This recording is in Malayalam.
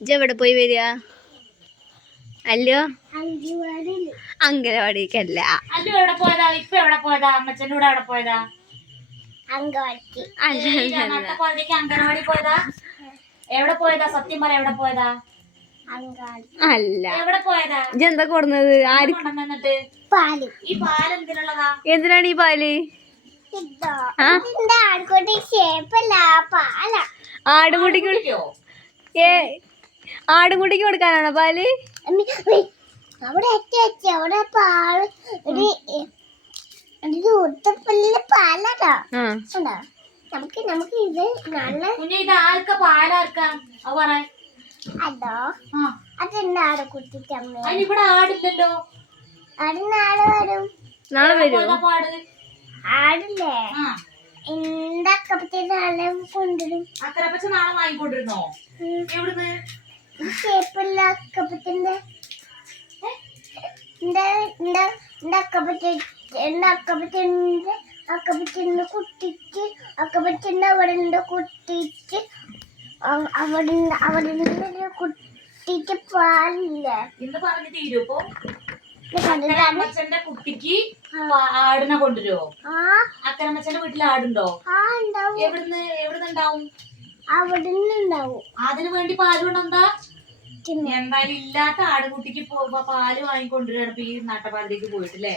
എവിടെ പോയി വരിക? അല്ലോ അംഗനവാടിക്കല്ല. അല്ലു എവിടെ പോയതാ? ഇപ്പൊ എവിടെ പോയതാ? അമ്മച്ചന്റെ കൂടെ എവിടെ പോയതാ? നട്ടപ്പാതിക്ക് അംഗനവാടി പോയതാ? എവിടെ പോയതാ? സത്യം പറ, എവിടെ പോയതാ? അല്ല. എവിടെ പോയതാ? ഇജെന്താ കൊടുന്നത്? ആര് കൊണ്ടുവന്നിട്ട്? ഈ പാല് എന്തിനുള്ളതാ? എന്തിനാണ് ഈ പാല്? ആടുകുട്ടിക്ക് ആടുകുട്ടിക്ക് കൊടുക്കാനാണോ പാല്? ഇത് ആർക്കാ പാലാർക്കാ? അത് പറ. അതിനിവിടെ ആടില്ലല്ലോ. നാളെ വരുമോ? പാട് ആടില്ലേ അക്കരപ്പച്ച നാളെ വാങ്ങിക്കൊണ്ടിരുന്നോ? എവിടുന്ന്? അക്കപ്പത്തിന്റെ കുട്ടിക്ക് അക്കപ്പത്തിന്റെ അവിടെ കുട്ടിക്ക് അവിടെ കുട്ടിക്ക് പാലില്ലേ ഇന്ന് പറഞ്ഞു തീരുപ്പോ? അക്കരമ്മച്ചന്റെ കുട്ടിക്ക് ആടിനെ കൊണ്ടുവരുമോ? അക്കരമ്മച്ചന്റെ വീട്ടിൽ ആടുണ്ടോ? എവിടുന്ന് ഉണ്ടാവും? അവിടുന്നുണ്ടാവും. അതിനു വേണ്ടി പാല് കൊണ്ടെന്താ? എന്തായാലും ഇല്ലാത്ത ആടുകുട്ടിക്ക് പാല് വാങ്ങിക്കൊണ്ടുവരാണ്. ഈ നട്ടപ്പാതിലേക്ക് പോയിട്ടില്ലേ?